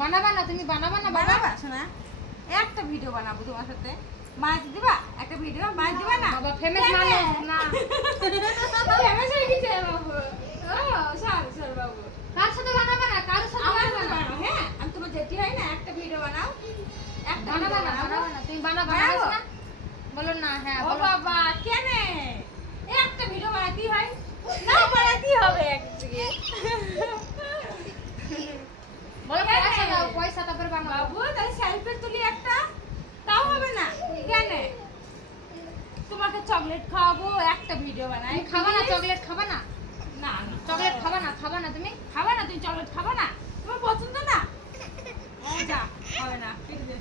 বানাবা না তুমি, বানাবা না? বানাবা শোনা, একটা ভিডিও বানাবো তোমার সাথে। মাছ দিবা একটা ভিডিও, মাছ দিবা না? বাবা ফেমাস মানুষ না। ফেমাস হয়ে গেছে বাবু। ও সর বাবু, কার সাথে বানাবা না? কার সাথে আমার বানাবা না? বানাও। হ্যাঁ, আমি তোমার যেতে হয় না, একটা ভিডিও বানাও। একটা বানাবা ভিডিও না, বানাবো। বানাবা না। তুমি বানাবা বানাবো? না? বলো না। হ্যাঁ ও বলো। বাবা, কেন একটা ভিডিও বানাতেই হয়? না বানাতেই হবে একদিকে। বলো কেন? পয়সা দাও, পয়সা তারপর বানাবো। বাবু তাহলে সেলফি তুলি একটা, তাও হবে না? কেন? তোমাকে চকলেট খাওয়াবো, একটা ভিডিও বানাই। তুমি খাবা না চকলেট? খাবা না না না চকলেট? খাবা না? খাবা না তুমি? খাবা না? তুমি চকলেট খাবা না? তোমার পছন্দ না? যা, হবে না, ঠিক আছে।